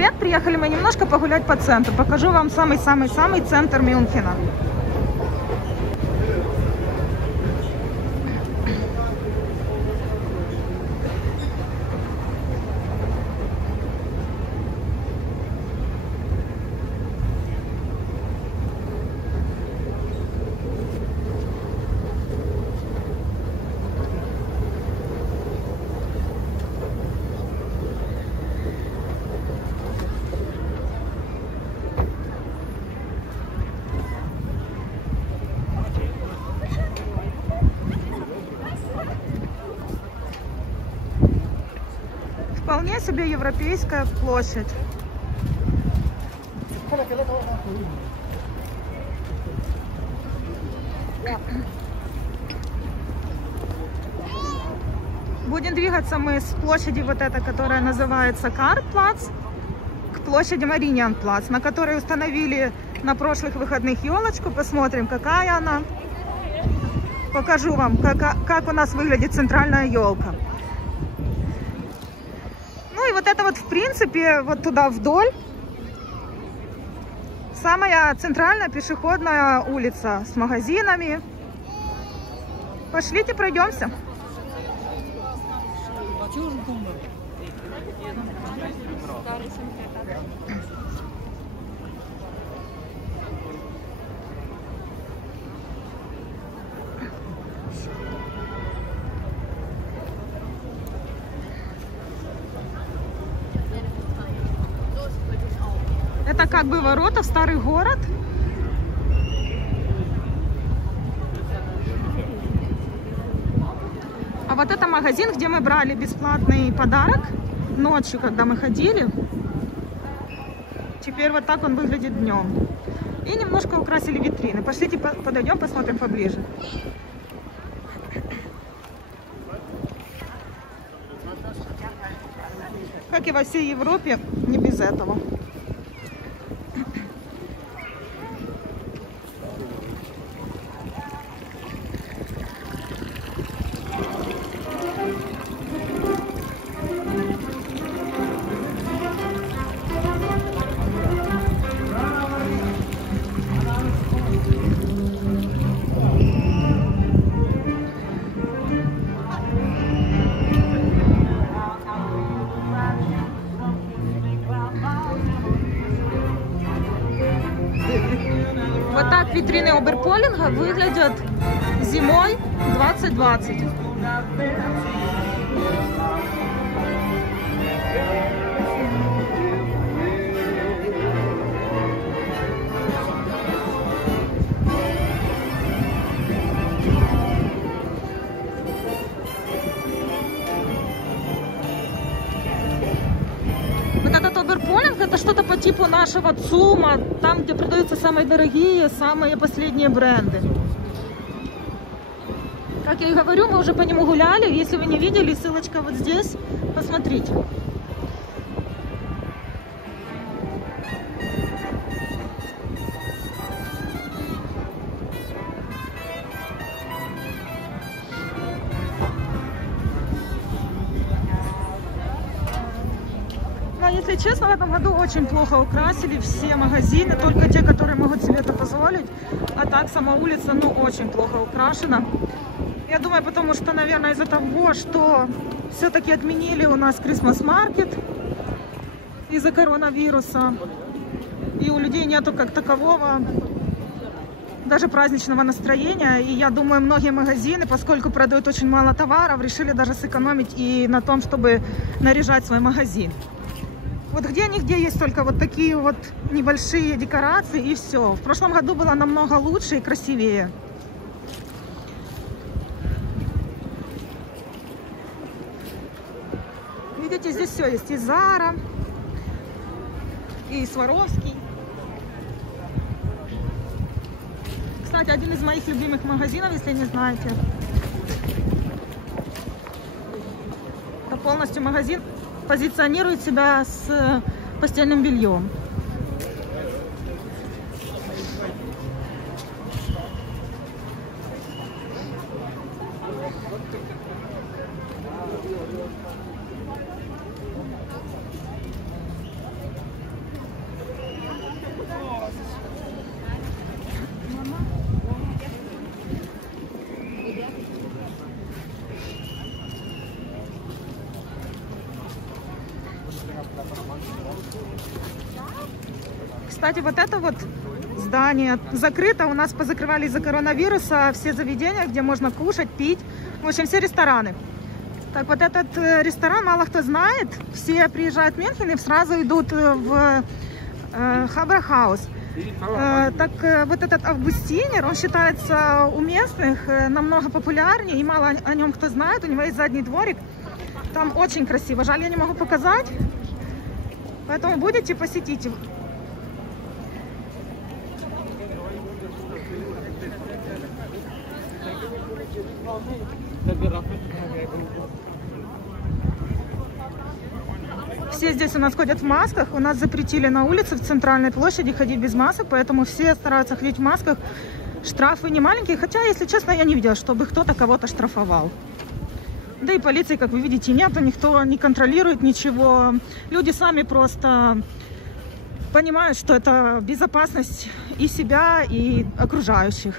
привет! Приехали мы немножко погулять по центру. Покажу вам самый-самый-самый центр Мюнхена. Вполне себе европейская площадь. Будем двигаться мы с площади вот этой, которая называется Карплац, к площади Маринианплац, на которой установили на прошлых выходных елочку. Посмотрим, какая она. Покажу вам, как у нас выглядит центральная елка. Ну и вот это вот, в принципе, вот туда вдоль самая центральная пешеходная улица с магазинами. Пошлите, пройдемся. Это как бы ворота в старый город. А вот это магазин, где мы брали бесплатный подарок ночью, когда мы ходили. Теперь вот так он выглядит днем. И немножко украсили витрины. Пошлите, подойдем, посмотрим поближе. Как и во всей Европе, не без этого. Вот так витрины Оберполинга выглядят зимой 2020. Вот этот Оберполинг — это что-то по типу нашего ЦУМа, там, где продаются самые дорогие, самые последние бренды. Как я и говорю, мы уже по нему гуляли. Если вы не видели, ссылочка вот здесь. Посмотрите. Если честно, в этом году очень плохо украсили все магазины, только те, которые могут себе это позволить. А так сама улица, ну, очень плохо украшена. Я думаю, потому что, наверное, из-за того, что все-таки отменили у нас Christmas Market из-за коронавируса. И у людей нету как такового даже праздничного настроения. И я думаю, многие магазины, поскольку продают очень мало товаров, решили даже сэкономить и на том, чтобы наряжать свой магазин. Вот где-нигде есть только вот такие вот небольшие декорации, и все. В прошлом году было намного лучше и красивее. Видите, здесь все есть. И Zara, и Swarovski. Кстати, один из моих любимых магазинов, если не знаете. Это полностью магазин позиционирует себя с постельным бельем. Кстати, вот это вот здание закрыто. У нас позакрывали из-за коронавируса все заведения, где можно кушать, пить. В общем, все рестораны. Так, вот этот ресторан мало кто знает. Все приезжают в Мюнхен и сразу идут в Хаберхаус. Так вот этот Августинер, он считается у местных намного популярнее, и мало о нем кто знает. У него есть задний дворик. Там очень красиво. Жаль, я не могу показать. Поэтому будете, посетите. Все здесь у нас ходят в масках. У нас запретили на улице в центральной площади ходить без масок, поэтому все стараются ходить в масках. Штрафы не маленькие, хотя, если честно, я не видела, чтобы кто-то кого-то штрафовал. Да и полиции, как вы видите, нет, никто не контролирует ничего. Люди сами просто понимают, что это безопасность и себя, и окружающих.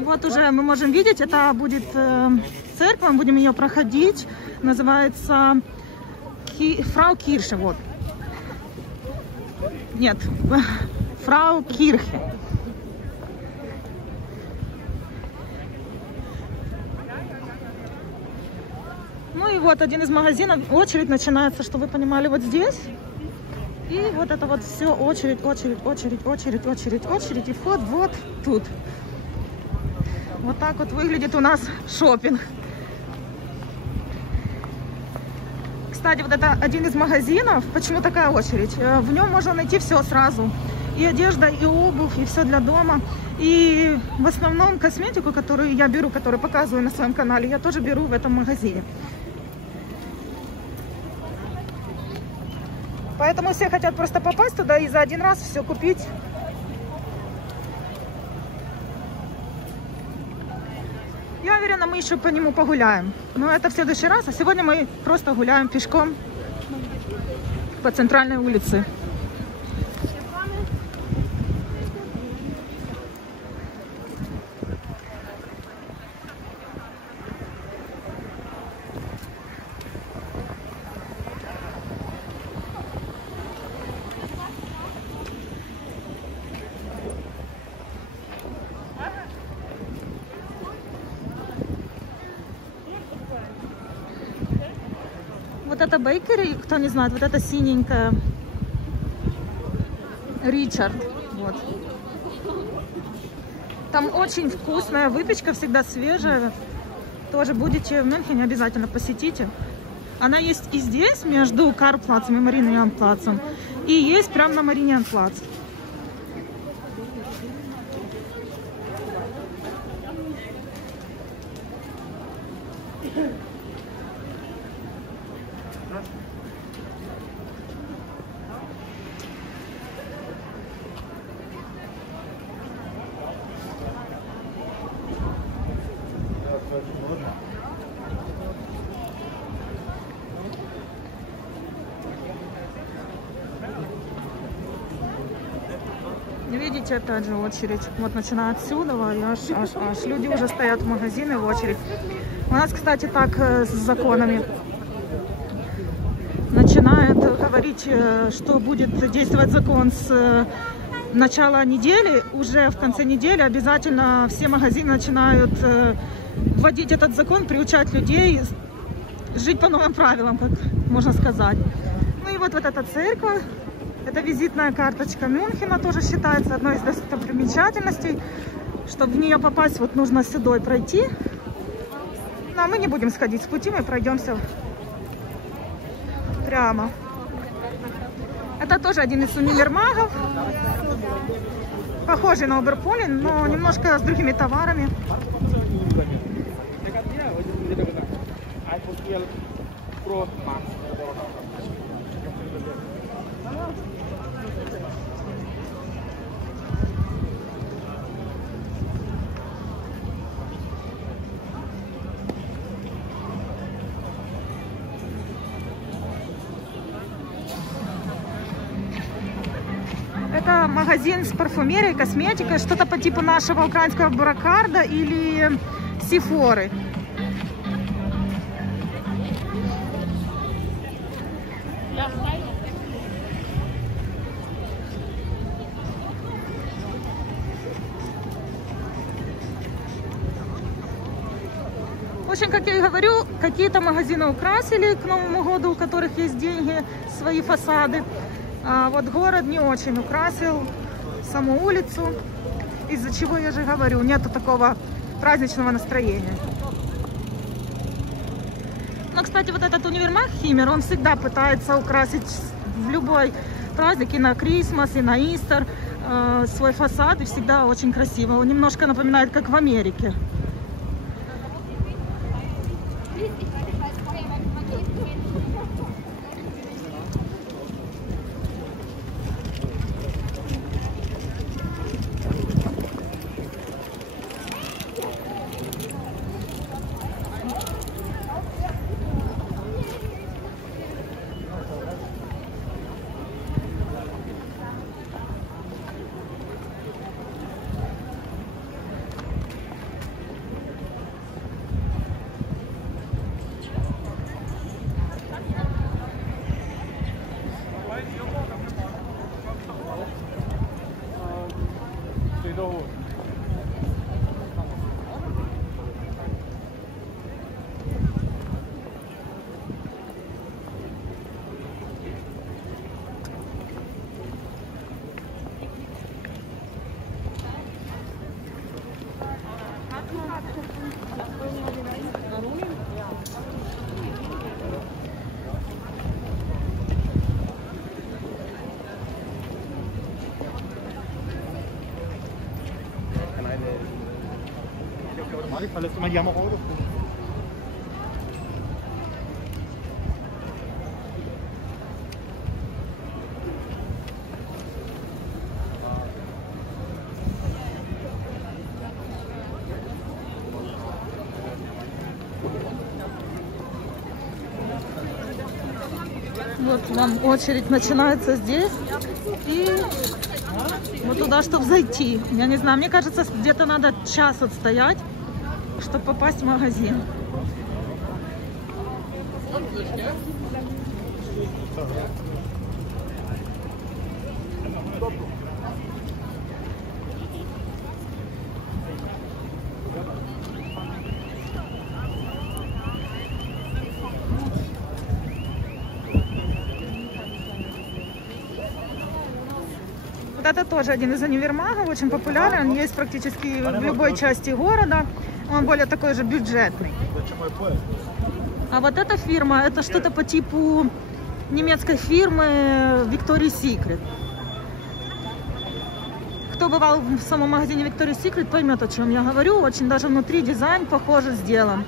Вот уже мы можем видеть, это будет церковь, мы будем ее проходить. Называется Фрау Кирше, вот. Нет, Фрау Кирхе. Ну и вот один из магазинов. Очередь начинается, чтобы вы понимали, вот здесь. И вот это вот все очередь, очередь, очередь, очередь, очередь, очередь. И вход вот тут. Вот так вот выглядит у нас шопинг. Кстати, вот это один из магазинов. Почему такая очередь? В нем можно найти все сразу. И одежда, и обувь, и все для дома. И в основном косметику, которую я беру, которую показываю на своем канале, я тоже беру в этом магазине. Поэтому все хотят просто попасть туда и за один раз все купить. Я уверена, мы еще по нему погуляем. Но это в следующий раз. А сегодня мы просто гуляем пешком по центральной улице. Вот это бейкери, кто не знает, вот это синенькая. Ричард. Вот. Там очень вкусная выпечка, всегда свежая. Тоже будете в Мюнхене, обязательно посетите. Она есть и здесь, между Карл-плацем и Мариниан-плацем. И есть прямо на Мариниан-плац. Видите, опять же очередь. Вот начиная отсюда, и аж люди уже стоят в магазины в очередь. У нас, кстати, так с законами. Начинают говорить, что будет действовать закон с начала недели. Уже в конце недели обязательно все магазины начинают вводить этот закон, приучать людей жить по новым правилам, как можно сказать. Ну и вот эта церковь. Это визитная карточка Мюнхена, тоже считается одной из достопримечательностей. Чтобы в нее попасть, вот нужно сюда пройти. Но мы не будем сходить с пути, мы пройдемся прямо. Это тоже один из универмагов. Похожий на Оберполен, но немножко с другими товарами. Это магазин с парфюмерией, косметикой, что-то по типу нашего украинского Бракарда или Сефоры. общем, как я и говорю, какие-то магазины украсили к Новому году, у которых есть деньги, свои фасады. А вот город не очень украсил саму улицу, из-за чего я же говорю, нету такого праздничного настроения. Но, кстати, вот этот универмаг Химер, он всегда пытается украсить в любой праздник, и на Крисмас, и на Истер, свой фасад, и всегда очень красиво. Он немножко напоминает, как в Америке. Adesso mandiamo oro. Вот вам очередь начинается здесь. И вот туда, чтобы зайти. Я не знаю, мне кажется, где-то надо час отстоять, чтобы попасть в магазин. Вот это тоже один из универмагов, очень популярный, он есть практически в любой части города. Он более такой же бюджетный. А вот эта фирма, это что-то по типу немецкой фирмы Victoria's Secret. Кто бывал в самом магазине Victoria's Secret, поймет, о чем я говорю. Очень даже внутри дизайн похоже сделан.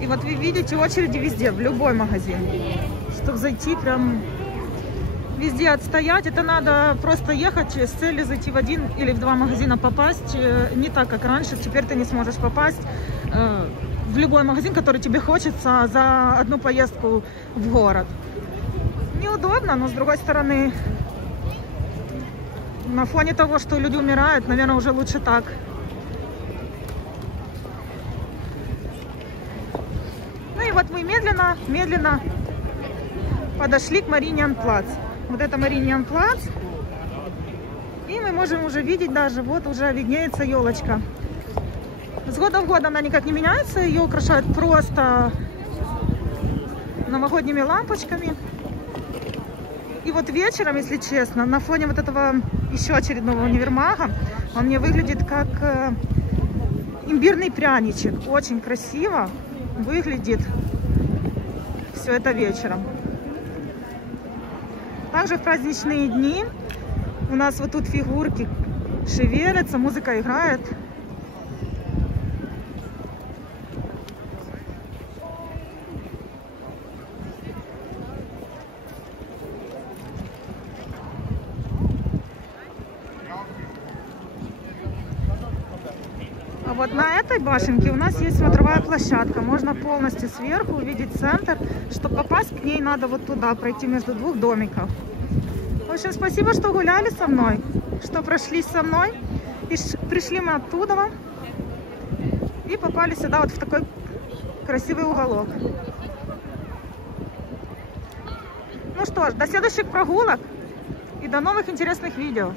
И вот вы видите очереди везде, в любой магазин. Чтобы зайти, прям везде отстоять, это надо просто ехать с целью зайти в один или в два магазина попасть. Не так, как раньше. Теперь ты не сможешь попасть в любой магазин, который тебе хочется за одну поездку в город. Неудобно, но с другой стороны, на фоне того, что люди умирают, наверное, уже лучше так. Ну и вот мы медленно подошли к Маринианплац. Вот это Маринианплац. И мы можем уже видеть даже, вот уже виднеется елочка. С года в год она никак не меняется, ее украшают просто новогодними лампочками. И вот вечером, если честно, на фоне вот этого еще очередного универмага, он мне выглядит как имбирный пряничек. Очень красиво выглядит все это вечером. Также в праздничные дни у нас вот тут фигурки шевелятся, музыка играет. вот на этой башенке у нас есть смотровая площадка. Можно полностью сверху увидеть центр. Чтобы попасть к ней, надо вот туда пройти между двух домиков. В общем, спасибо, что гуляли со мной, что прошлись со мной. И пришли мы оттуда и попали сюда вот в такой красивый уголок. Ну что ж, до следующих прогулок и до новых интересных видео.